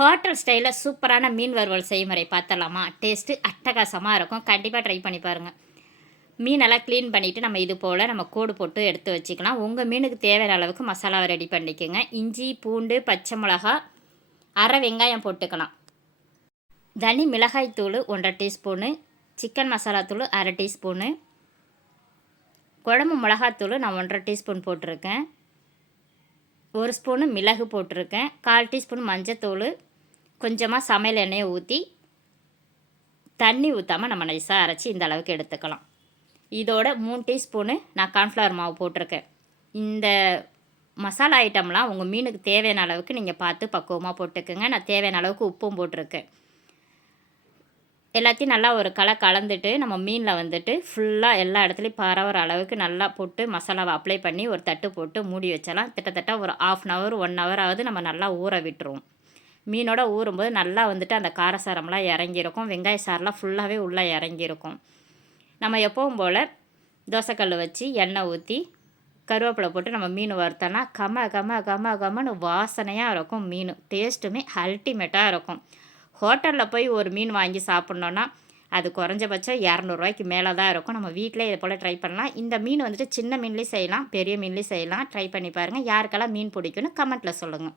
Hotel ஸ்டைலில் சூப்பரான மீன் வறுவல் செய்முறை பார்த்தலாமா? டேஸ்ட்டு அட்டகாசமாக இருக்கும். கண்டிப்பாக ட்ரை பண்ணி பாருங்கள். மீனெல்லாம் க்ளீன் பண்ணிவிட்டு நம்ம இது போல் நம்ம கோடு போட்டு எடுத்து வச்சுக்கலாம். உங்கள் மீனுக்கு தேவையான அளவுக்கு மசாலாவை ரெடி பண்ணிக்கோங்க. இஞ்சி, பூண்டு, பச்சை மிளகா, அரை வெங்காயம் போட்டுக்கலாம். தனி மிளகாய் தூள் 1.5 டீஸ்பூனு, சிக்கன் மசாலா தூள் அரை டீஸ்பூனு, குழம்பு மிளகாத்தூள் நான் 1.5 டீஸ்பூன் போட்டிருக்கேன். 1 ஸ்பூனு மிளகு போட்டிருக்கேன். 1/4 டீஸ்பூன் மஞ்சத்தூள், கொஞ்சமாக சமையல் எண்ணெயை ஊற்றி தண்ணி ஊற்றாமல் நம்ம நைஸாக அரைச்சி இந்த அளவுக்கு எடுத்துக்கலாம். இதோட 3 டீஸ்பூனு நான் கார்ன்ஃப்ளவர் மாவு போட்டிருக்கேன். இந்த மசாலா ஐட்டம்லாம் உங்கள் மீனுக்கு தேவையான அளவுக்கு நீங்கள் பார்த்து பக்குவமாக போட்டுக்கோங்க. நான் தேவையான அளவுக்கு உப்பும் போட்டிருக்கேன். எல்லாத்தையும் நல்லா ஒரு கலந்துட்டு நம்ம மீனில் வந்துட்டு ஃபுல்லாக எல்லா இடத்துலையும் பரவுற அளவுக்கு நல்லா போட்டு மசாலாவை அப்ளை பண்ணி ஒரு தட்டு போட்டு மூடி வச்சலாம். கிட்டத்தட்ட ஒரு 1/2 hour 1 hour ஆகுது நம்ம நல்லா ஊற விட்டுருவோம். மீனோட ஊறும்போது நல்லா வந்துட்டு அந்த காரசாரம்லாம் இறங்கியிருக்கும். வெங்காய சாரெலாம் ஃபுல்லாகவே உள்ளே இறங்கியிருக்கும். நம்ம எப்பவும் போல் தோசைக்கல் வச்சு எண்ணெய் ஊற்றி கருவேப்பிலை போட்டு நம்ம மீன் வறுத்தோன்னா கமன்னு வாசனையாக இருக்கும். மீன் டேஸ்ட்டுமே அல்டிமேட்டாக இருக்கும். ஹோட்டலில் போய் ஒரு மீன் வாங்கி சாப்பிட்ணோன்னா அது குறைஞ்சபட்சம் 200 ரூபாய்க்கு மேலே தான் இருக்கும். நம்ம வீட்டிலே இதை போல் ட்ரை பண்ணலாம். இந்த மீன் வந்துட்டு சின்ன மீன்லேயும் செய்யலாம், பெரிய மீன்லேயும் செய்யலாம். ட்ரை பண்ணி பாருங்கள். யாருக்கெல்லாம் மீன் பிடிக்குன்னு கமெண்ட்டில் சொல்லுங்கள்.